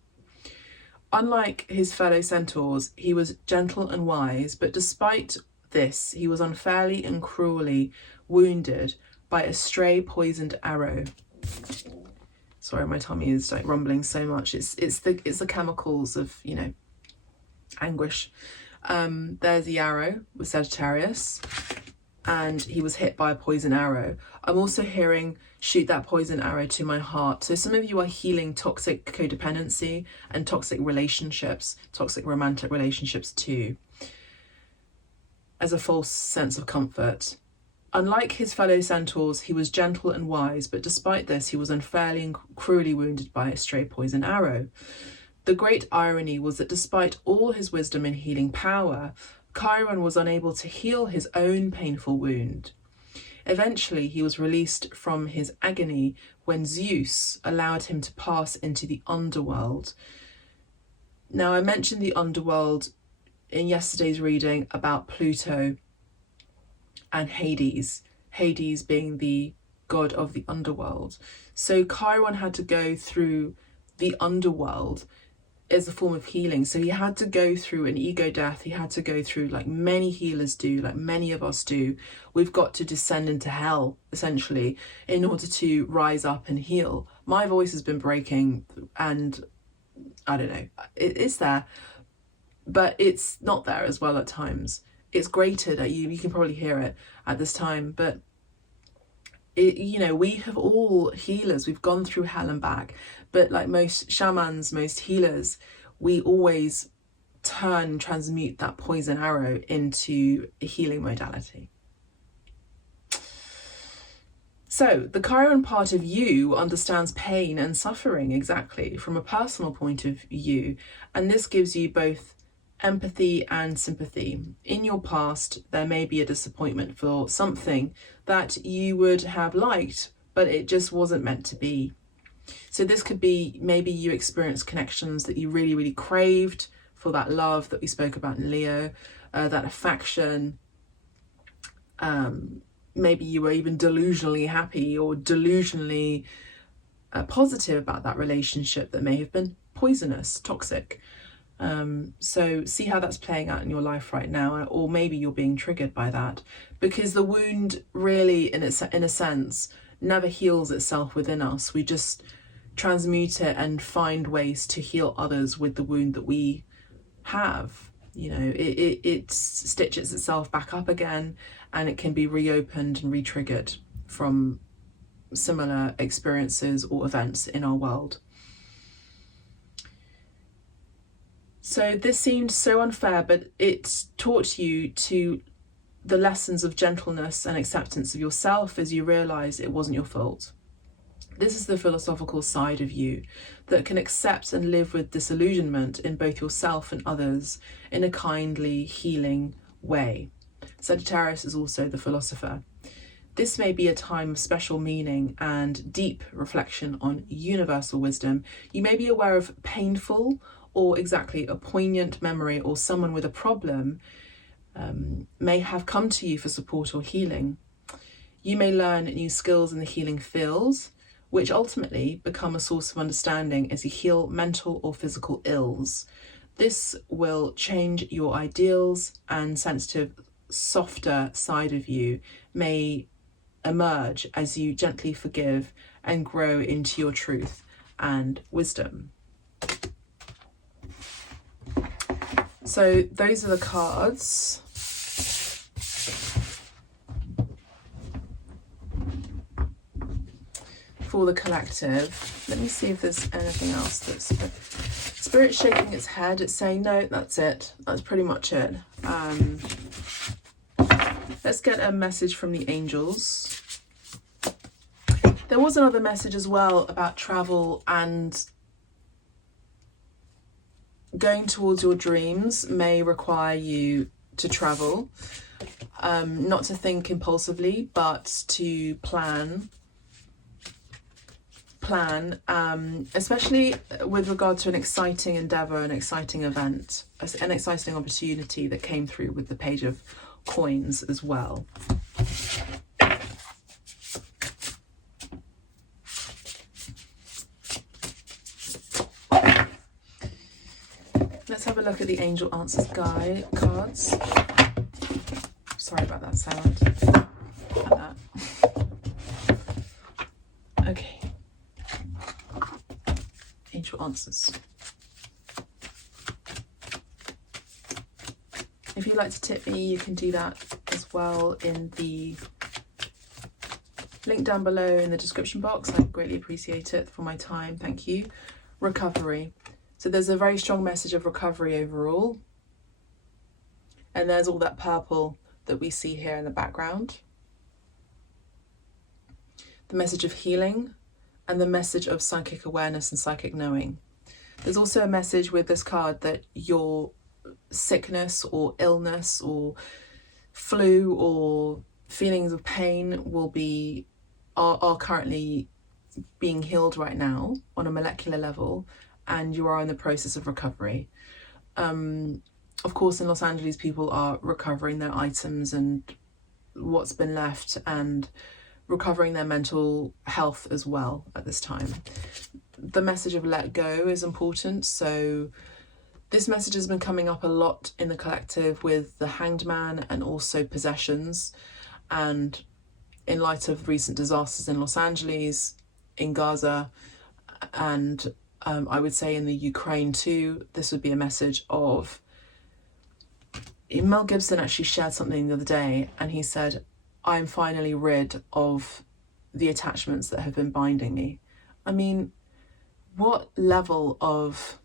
Unlike his fellow centaurs, he was gentle and wise, but despite this, he was unfairly and cruelly wounded by a stray poisoned arrow. Sorry, my tummy is like rumbling so much. It's the chemicals of, you know, anguish. There's the arrow with Sagittarius, and he was hit by a poison arrow. I'm also hearing shoot that poison arrow to my heart. So some of you are healing toxic codependency and toxic relationships, toxic romantic relationships too, as a false sense of comfort. Unlike his fellow centaurs, he was gentle and wise, but despite this, he was unfairly and cruelly wounded by a stray poison arrow. The great irony was that despite all his wisdom and healing power, Chiron was unable to heal his own painful wound. Eventually, he was released from his agony when Zeus allowed him to pass into the underworld. Now, I mentioned the underworld in yesterday's reading about Pluto and Hades, Hades being the god of the underworld. So Chiron had to go through the underworld as a form of healing. So he had to go through an ego death. He had to go through, like many healers do, like many of us do. We've got to descend into hell, essentially, in order to rise up and heal. My voice has been breaking, and I don't know, it's there, but it's not there as well at times. It's grated at you. You can probably hear it at this time, but you know, we have all healers. We've gone through hell and back, but like most shamans, most healers, we always transmute that poison arrow into a healing modality. So the Chiron part of you understands pain and suffering exactly from a personal point of view, and this gives you both empathy and sympathy. In your past, there may be a disappointment for something that you would have liked, but it just wasn't meant to be. So this could be, maybe you experienced connections that you really, really craved, for that love that we spoke about in Leo, that affection. Maybe you were even delusionally happy or delusionally positive about that relationship that may have been poisonous, toxic. So see how that's playing out in your life right now, or maybe you're being triggered by that, because the wound really, in a sense, never heals itself within us. We just transmute it and find ways to heal others with the wound that we have. You know, it stitches itself back up again, and it can be reopened and re-triggered from similar experiences or events in our world. So this seemed so unfair, but it taught you to the lessons of gentleness and acceptance of yourself as you realize it wasn't your fault. This is the philosophical side of you that can accept and live with disillusionment in both yourself and others in a kindly, healing way. Sagittarius is also the philosopher. This may be a time of special meaning and deep reflection on universal wisdom. You may be aware of painful or exactly a poignant memory, or someone with a problem may have come to you for support or healing. You may learn new skills in the healing field, which ultimately become a source of understanding as you heal mental or physical ills. This will change your ideals, and sensitive, softer side of you may emerge as you gently forgive and grow into your truth and wisdom. So those are the cards. For the collective. Let me see if there's anything else that's Spirit shaking its head. It's saying no, that's it, that's pretty much it. Let's get a message from the angels. There was another message as well about travel, and going towards your dreams may require you to travel, not to think impulsively, but to plan, especially with regard to an exciting endeavor, an exciting event, an exciting opportunity that came through with the Page of Coins as well. Let's have a look at the Angel Answers Guide cards. Sorry about that sound. Like that. Okay. Angel Answers. If you'd like to tip me, you can do that as well in the link down below in the description box. I greatly appreciate it for my time. Thank you. Recovery. So there's a very strong message of recovery overall. And there's all that purple that we see here in the background. The message of healing and the message of psychic awareness and psychic knowing. There's also a message with this card that your sickness or illness or flu or feelings of pain are currently being healed right now on a molecular level, and you are in the process of recovery. Of course, in Los Angeles, people are recovering their items and what's been left, and recovering their mental health as well at this time. The message of let go is important. So this message has been coming up a lot in the collective with the Hanged Man and also possessions. And in light of recent disasters in Los Angeles, in Gaza, and I would say in the Ukraine too, this would be a message of... Mel Gibson actually shared something the other day, and he said, I'm finally rid of the attachments that have been binding me. I mean, what level of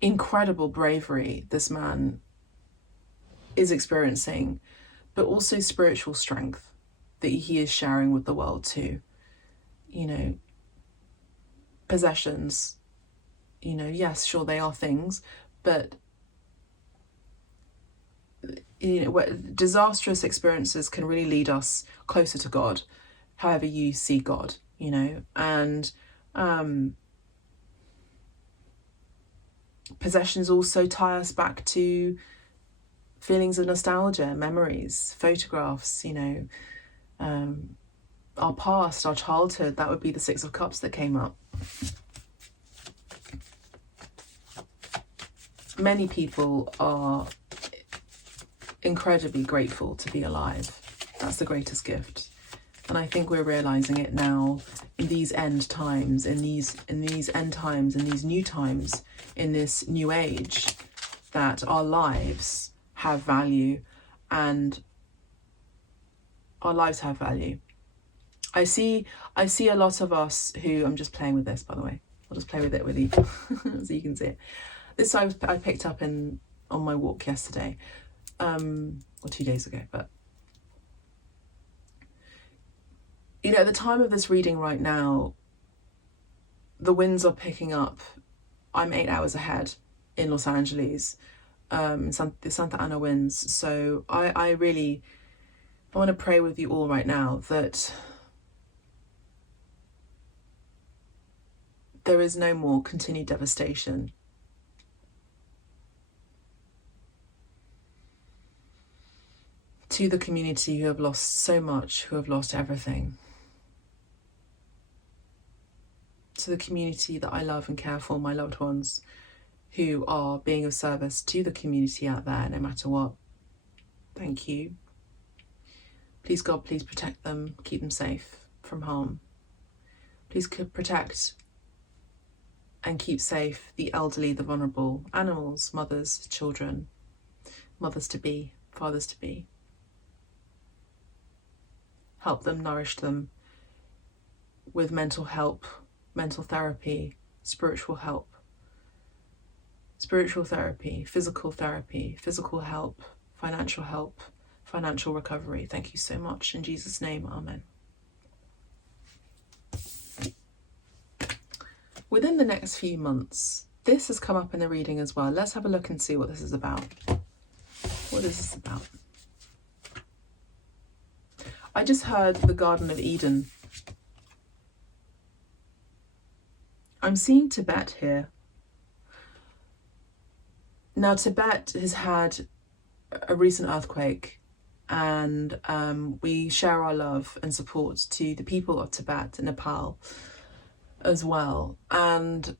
incredible bravery this man is experiencing, but also spiritual strength that he is sharing with the world too. You know, possessions, you know, yes, sure, they are things, but you know, disastrous experiences can really lead us closer to God, however you see God, you know. And possessions also tie us back to feelings of nostalgia, memories, photographs, you know, our past, our childhood. That would be the Six of Cups that came up. Many people are incredibly grateful to be alive. That's the greatest gift. And I think we're realizing it now in these end times, in these end times, in these new times, in this new age, that our lives have value, and our lives have value. I see a lot of us who, I'm just playing with this, by the way. I'll just play with it with you so you can see it. This I picked up on my walk yesterday. or 2 days ago, but you know, at the time of this reading right now, the winds are picking up. I'm 8 hours ahead in Los Angeles, the Santa Ana winds. So I want to pray with you all right now that there is no more continued devastation. To the community who have lost so much, who have lost everything. To the community that I love and care for, my loved ones, who are being of service to the community out there, no matter what. Thank you. Please, God, please protect them, keep them safe from harm. Please protect and keep safe the elderly, the vulnerable, animals, mothers, children, mothers-to-be, fathers-to-be. Help them, nourish them with mental help, mental therapy, spiritual help, physical help, financial recovery. Thank you so much. In Jesus' name, amen. Within the next few months, this has come up in the reading as well. Let's have a look and see what this is about. What is this about? I just heard the Garden of Eden. I'm seeing Tibet here. Now, Tibet has had a recent earthquake, and we share our love and support to the people of Tibet and Nepal as well. And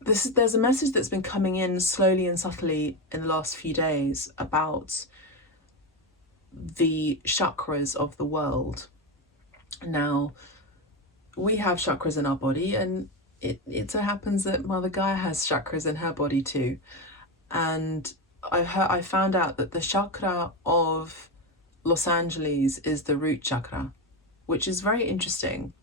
there's a message that's been coming in slowly and subtly in the last few days about the chakras of the world. Now, we have chakras in our body, and it so happens that Mother Gaia has chakras in her body too. And I found out that the chakra of Los Angeles is the root chakra, which is very interesting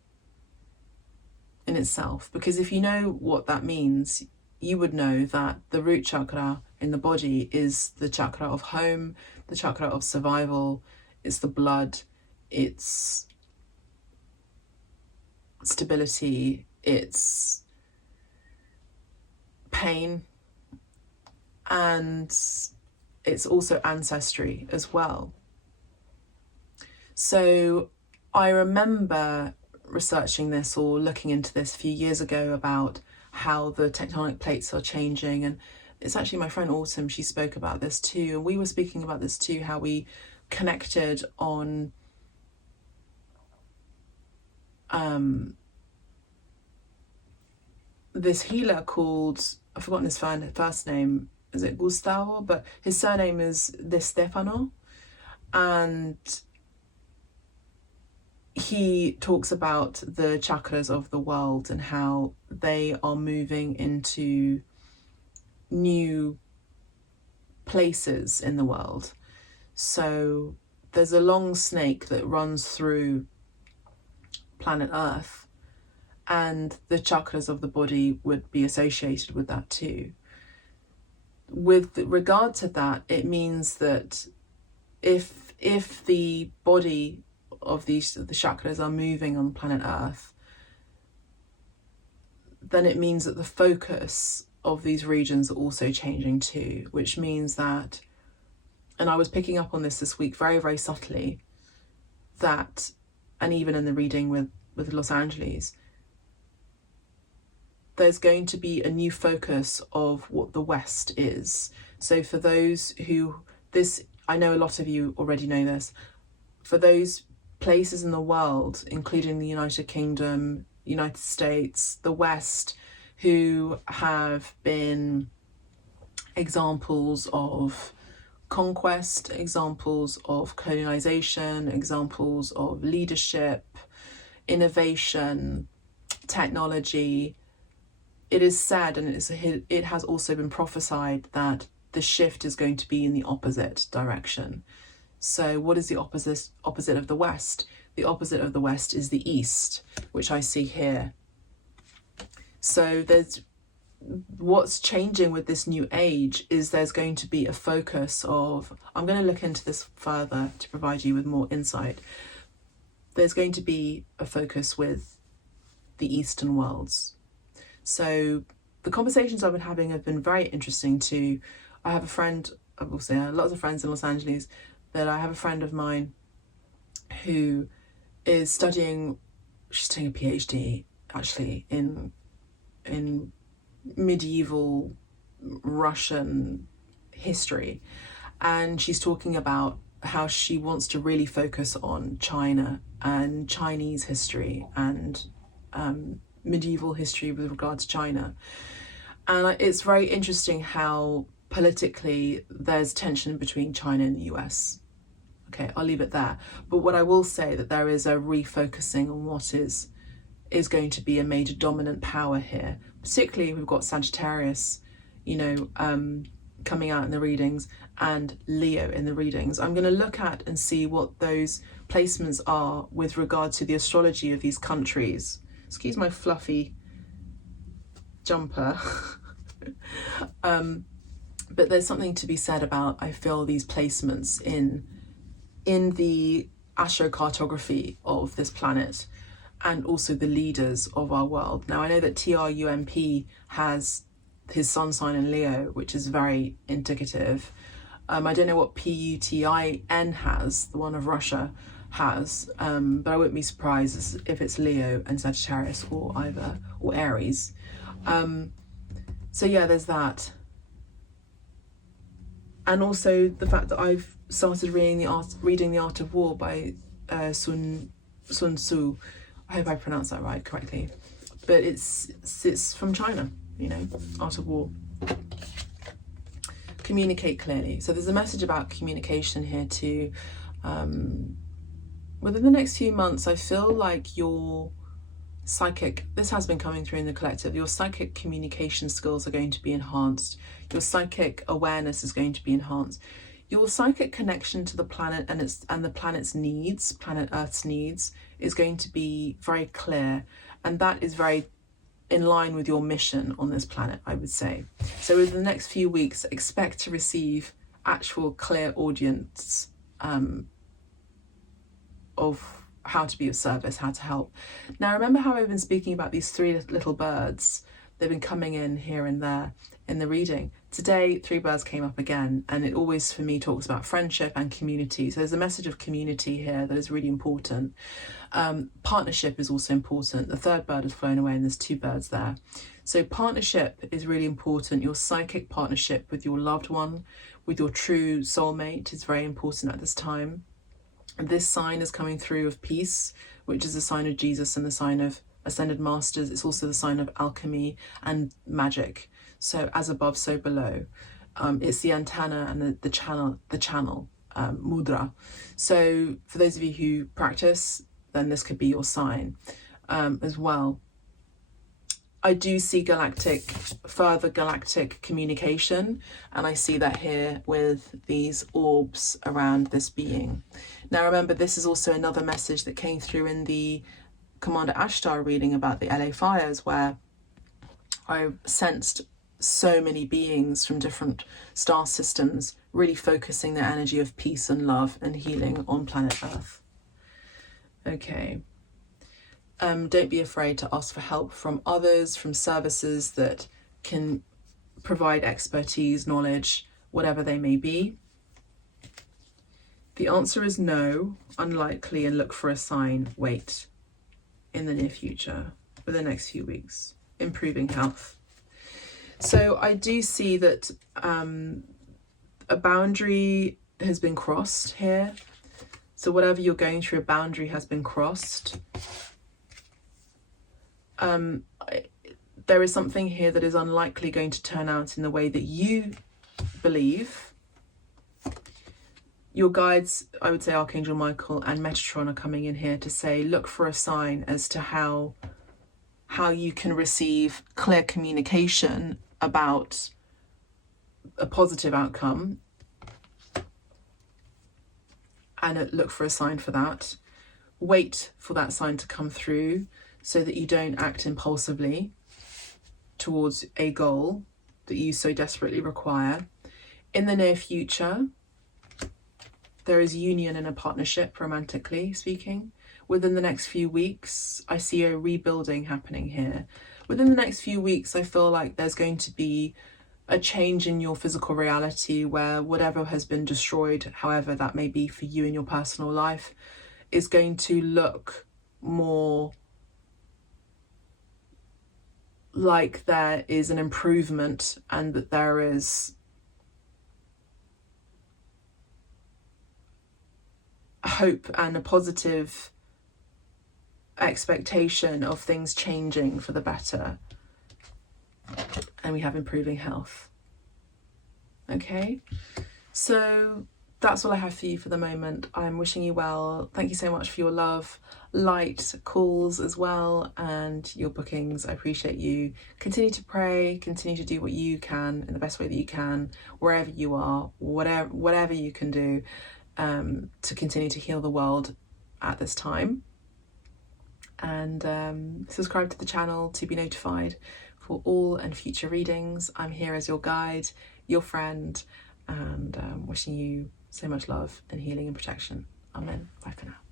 in itself, because if you know what that means, you would know that the root chakra in the body is the chakra of home, the chakra of survival, it's the blood, it's stability, it's pain, and it's also ancestry as well. So I remember researching this or looking into this a few years ago about how the tectonic plates are changing, and it's actually my friend Autumn, she spoke about this too, and we were speaking about this too, how we connected on this healer called, I've forgotten his first name, is it Gustavo? But his surname is De Stefano, and he talks about the chakras of the world and how they are moving into new places in the world. So there's a long snake that runs through planet Earth, and the chakras of the body would be associated with that too. With regard to that, it means that if the body of the chakras are moving on planet Earth, then it means that the focus of these regions are also changing too, which means that, and I was picking up on this week very, very subtly, that, and even in the reading with Los Angeles, there's going to be a new focus of what the West is. So for those who, I know a lot of you already know this, for those places in the world, including the United Kingdom, United States, the West, who have been examples of conquest, examples of colonization, examples of leadership, innovation, technology. It is said, and it has also been prophesied, that the shift is going to be in the opposite direction. So what is the opposite of the West? The opposite of the West is the East, which I see here. So what's changing with this new age is there's going to be a focus of, I'm going to look into this further to provide you with more insight. There's going to be a focus with the Eastern worlds. So the conversations I've been having have been very interesting too. I have a friend, I will say lots of friends in Los Angeles, that I have a friend of mine who is studying, she's doing a PhD actually in medieval Russian history, and she's talking about how she wants to really focus on China and Chinese history and medieval history with regard to China. And it's very interesting how politically there's tension between China and the US. Okay, I'll leave it there. But what I will say, that there is a refocusing on what is going to be a major dominant power here. Particularly we've got Sagittarius, coming out in the readings, and Leo in the readings. I'm going to look at and see what those placements are with regard to the astrology of these countries. Excuse my fluffy jumper. But there's something to be said about, I feel, these placements in the astrocartography of this planet, and also the leaders of our world. Now, I know that TRUMP has his sun sign in Leo, which is very indicative. I don't know what PUTIN has, the one of Russia has, but I wouldn't be surprised if it's Leo and Sagittarius, or Aries. So yeah, there's that. And also the fact that I've started reading The Art of War by Sun Tzu. I hope I pronounced that correctly. But it's from China, Art of War. Communicate clearly. So there's a message about communication here too. Within the next few months, I feel like your psychic, this has been coming through in the collective, your psychic communication skills are going to be enhanced. Your psychic awareness is going to be enhanced. Your psychic connection to the planet and the planet's needs, planet Earth's needs, is going to be very clear, and that is very in line with your mission on this planet, I would say. So in the next few weeks, expect to receive actual clairaudience of how to be of service, how to help. Now, remember how I've been speaking about these three little birds? They've been coming in here and there in the reading. Today, three birds came up again, and it always, for me, talks about friendship and community. So there's a message of community here that is really important. Partnership is also important. The third bird has flown away and there's two birds there. So partnership is really important. Your psychic partnership with your loved one, with your true soulmate, is very important at this time. This sign is coming through of peace, which is the sign of Jesus and the sign of ascended masters. It's also the sign of alchemy and magic. So as above, so below. It's the antenna and the channel, mudra. So for those of you who practice, then this could be your sign as well. I do see further galactic communication, and I see that here with these orbs around this being. Now remember, this is also another message that came through in the Commander Ashtar reading about the LA fires, where I sensed so many beings from different star systems really focusing their energy of peace and love and healing on planet Earth. Okay. Don't be afraid to ask for help from others, from services that can provide expertise, knowledge, whatever they may be. The answer is no, unlikely, and look for a sign, wait, in the near future, for the next few weeks. Improving health. So I do see that a boundary has been crossed here. So whatever you're going through, a boundary has been crossed. There is something here that is unlikely going to turn out in the way that you believe. Your guides, I would say Archangel Michael and Metatron, are coming in here to say, look for a sign as to how you can receive clear communication about a positive outcome, and look for a sign for that. Wait for that sign to come through so that you don't act impulsively. towards a goal that you so desperately require. In the near future, there is union and a partnership, romantically speaking. Within the next few weeks, I see a rebuilding happening here. Within the next few weeks, I feel like there's going to be a change in your physical reality where whatever has been destroyed, however that may be for you in your personal life, is going to look more like there is an improvement, and that there is hope and a positive expectation of things changing for the better. And we have improving health. Okay, so that's all I have for you for the moment. I'm wishing you well. Thank you so much for your love, light, calls as well, and your bookings. I appreciate you. Continue to pray, continue to do what you can in the best way that you can, wherever you are, whatever you can do, to continue to heal the world at this time. And subscribe to the channel to be notified for all and future readings. I'm here as your guide, your friend, and wishing you so much love and healing and protection. Amen. Bye for now.